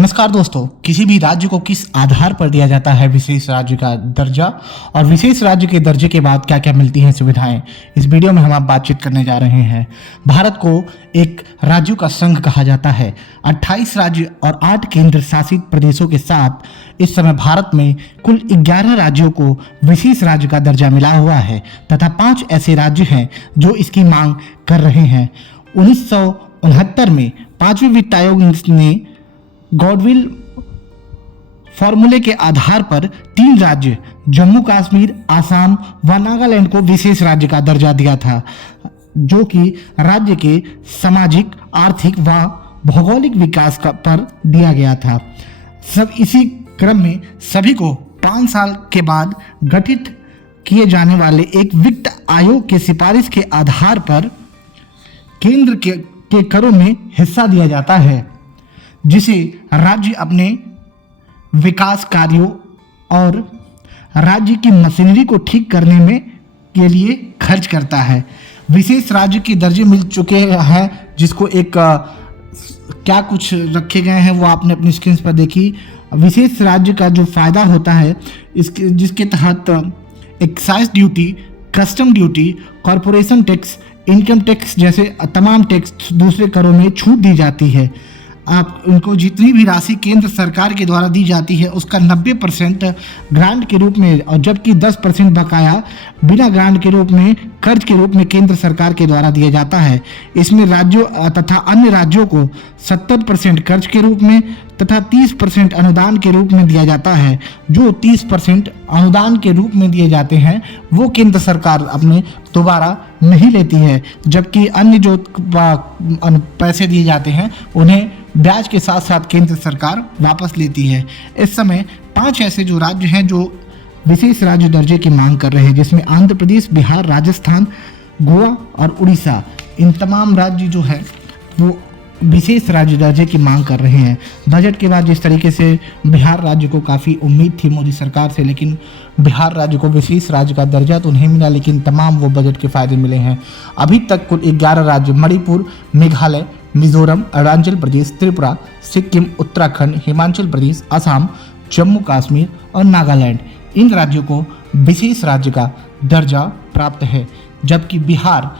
नमस्कार दोस्तों, किसी भी राज्य को किस आधार पर दिया जाता है विशेष राज्य का दर्जा और विशेष राज्य के दर्जे के बाद क्या क्या मिलती हैं सुविधाएं, इस वीडियो में हम आप बातचीत करने जा रहे हैं। भारत को एक राज्यों का संघ कहा जाता है। 28 राज्य और 8 केंद्र शासित प्रदेशों के साथ इस समय भारत में कुल 11 राज्यों को विशेष राज्य का दर्जा मिला हुआ है तथा 5 ऐसे राज्य हैं जो इसकी मांग कर रहे हैं। 1969 में 5वें वित्त आयोग ने गॉडविल फॉर्मूले के आधार पर 3 राज्य जम्मू कश्मीर, आसाम व नागालैंड को विशेष राज्य का दर्जा दिया था, जो कि राज्य के सामाजिक, आर्थिक व भौगोलिक विकास पर दिया गया था। सब इसी क्रम में सभी को 5 साल के बाद गठित किए जाने वाले एक वित्त आयोग के सिफारिश के आधार पर केंद्र के करों में हिस्सा दिया जाता है, जिसे राज्य अपने विकास कार्यों और राज्य की मशीनरी को ठीक करने में के लिए खर्च करता है। विशेष राज्य के दर्जे मिल चुके हैं, जिसको एक क्या कुछ रखे गए हैं वो आपने अपनी स्क्रीन पर देखी। विशेष राज्य का जो फ़ायदा होता है इसके जिसके तहत excise duty, custom duty, corporation tax, income tax जैसे तमाम टैक्स दूसरे करों में छूट दी जाती है। आप उनको जितनी भी राशि केंद्र सरकार के द्वारा दी जाती है उसका 90% ग्रांट के रूप में, और जबकि 10% बकाया बिना ग्रांट के रूप में कर्ज के रूप में केंद्र सरकार के द्वारा दिया जाता है। इसमें राज्यों तथा अन्य राज्यों को 70% कर्ज के रूप में तथा 30% अनुदान के रूप में दिया जाता है। जो 30% अनुदान के रूप में दिए जाते हैं वो केंद्र सरकार अपने दोबारा नहीं लेती है, जबकि अन्य जो पैसे दिए जाते हैं उन्हें ब्याज के साथ साथ केंद्र सरकार वापस लेती है। इस समय 5 ऐसे जो राज्य हैं जो विशेष राज्य दर्जे की मांग कर रहे हैं, जिसमें आंध्र प्रदेश, बिहार, राजस्थान, गोवा और उड़ीसा, इन तमाम राज्य जो है वो विशेष राज्य दर्जे की मांग कर रहे हैं। बजट के बाद जिस तरीके से बिहार राज्य को काफ़ी उम्मीद थी मोदी सरकार से, लेकिन बिहार राज्य को विशेष राज्य का दर्जा तो नहीं मिला, लेकिन तमाम वो बजट के फायदे मिले हैं। अभी तक कुल 11 राज्य मणिपुर, मेघालय, मिजोरम, अरुणाचल प्रदेश, त्रिपुरा, सिक्किम, उत्तराखंड, हिमाचल प्रदेश, असम, जम्मू कश्मीर और नागालैंड, इन राज्यों को विशेष राज्य का दर्जा प्राप्त है। जबकि बिहार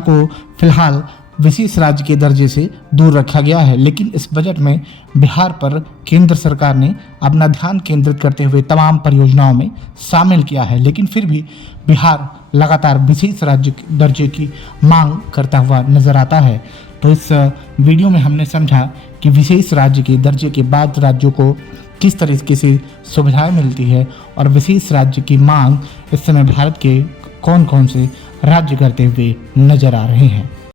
को फिलहाल विशेष राज्य के दर्जे से दूर रखा गया है, लेकिन इस बजट में बिहार पर केंद्र सरकार ने अपना ध्यान केंद्रित करते हुए तमाम परियोजनाओं में शामिल किया है। लेकिन फिर भी बिहार लगातार विशेष राज्य दर्जे की मांग करता हुआ नजर आता है। तो इस वीडियो में हमने समझा कि विशेष राज्य के दर्जे के बाद राज्यों को किस तरीके से सुविधाएं मिलती है और विशेष राज्य की मांग इस समय भारत के कौन कौन से राज्य करते हुए नजर आ रहे हैं।